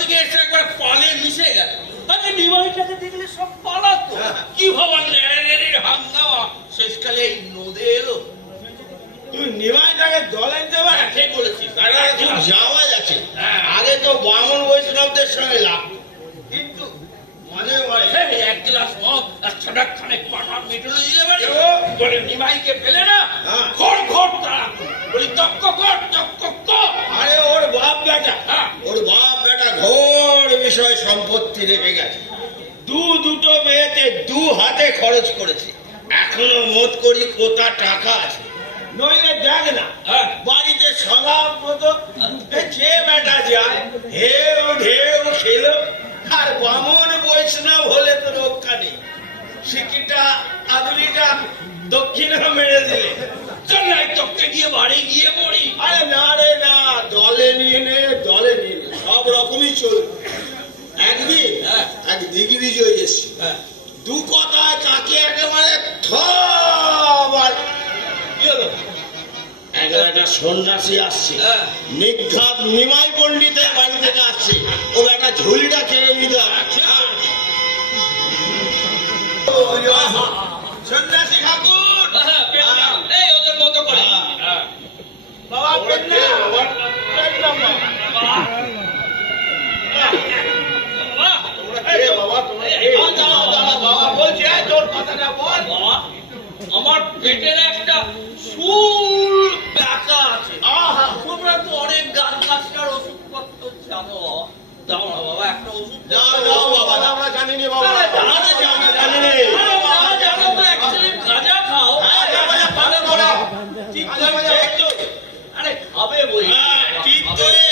থেকে এসে একবার পালে মিশে গেল। আচ্ছা ডিভাইটাকে দেখলে সব পালাতো। হ্যাঁ, হ্যাঁ। কি ভবান ন্যাড়ের হাঙ্গামা শেষকালে এই নদে এলো। হ্যাঁ, মনে হয় এক গ্লাস মদ আর ছটাক খানেক পাঠা মেটুলে দিতে পারি বলে নিমাইকে ফেলে না? খোর খোর তারা বলি তক্ক কর তক্ক কর আরে ওর বাপ বেটা। ওর বাপ বিষয় সম্পত্তি রেখে গেছে। দু দুটো মেয়েতে দু হাতে খরচ করেছে। এখনও মোট করি কোথা টাকা আছে। নইলে দেখ না হ্যাঁ। বাড়িতে সলাপ মতো যে বেটা যায় হেউ ঢেউ খেলো। আর বামন বৈষ্ণব হলে তো রক্ষা নেই। সিকিটা আদুলিটা দক্ষিণে মেরে দিলে। চল নাই তক্কে গিয়ে বাড়ি গিয়ে পড়ি আরে না রে না দলে নিয়ে নে দলে নিয়ে নে সব রকমই চলবে একদিন হ্যাঁ। এক দিঘি বিজয় এসছে। দু কথায় তাকে একেবারে থবার কি হলো? একটা সন্ন্যাসী আসছে। হ্যাঁ। নিঘাত নিমাই পণ্ডিতের বাড়ি থেকে আসছে। ও একটা ঝুলিটা কেড়ে নিতে আমার পেটের একটা চুল ব্যাকা আছে আহা তোমরা তো অনেক গান কাজটার ওষুধপত্র জানো দাও না বাবা একটা ওষুধ দাও দাও বাবা আমরা জানি নি বাবা জানি নি তো গাঁজা খাও হ্যাঁ। ঠিক করে। আরে খাবে বই হ্যাঁ ঠিক করে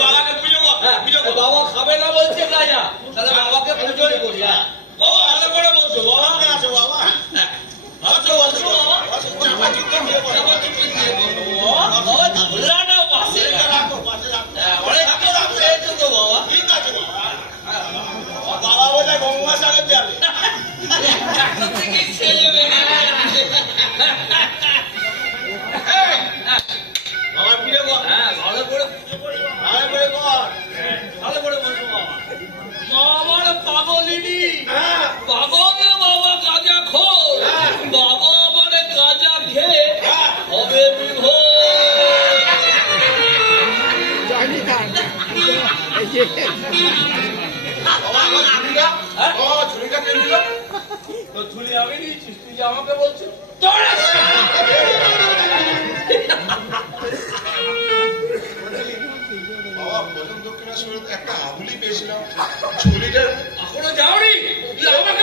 বাবাকে পুজো হ্যাঁ, পুজো বাবা খাবে না বলছে গাঁজা তাহলে বাবাকে পুজোই করি হ্যাঁ বাবা ভালো করে বলছো বাবা I want to. আমাকে একটা হাবুলি পেয়েছিলাম। ঝুলিটার এখনও যাওনি? আমাকে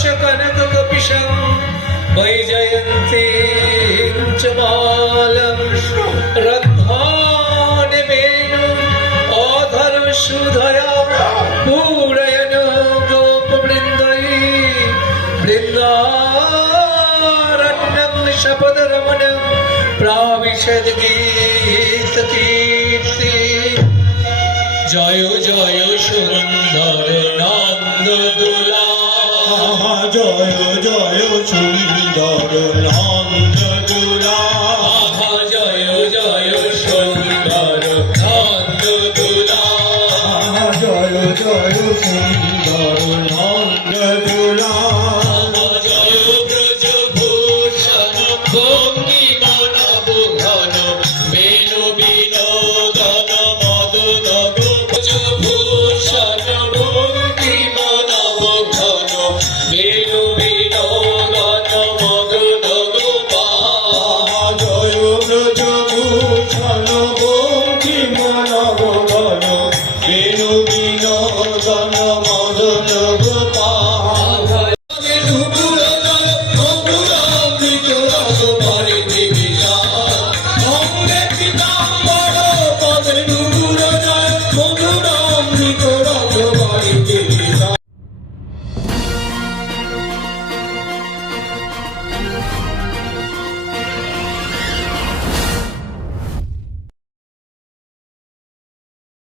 बापू कौरनय कर्णिकारं बिभ्रद्वाश कनककपिशं वैजयन्तीं च मालं रद्धानिमेनुम् अधर्मशुधया पूरयन् गोपवृन्दै বৃন্দারণ্যং শপদরমণং প্রাবিশদ গীত কীর্তি জয় জয় সুন্দর জয় সুন্দর নন্দ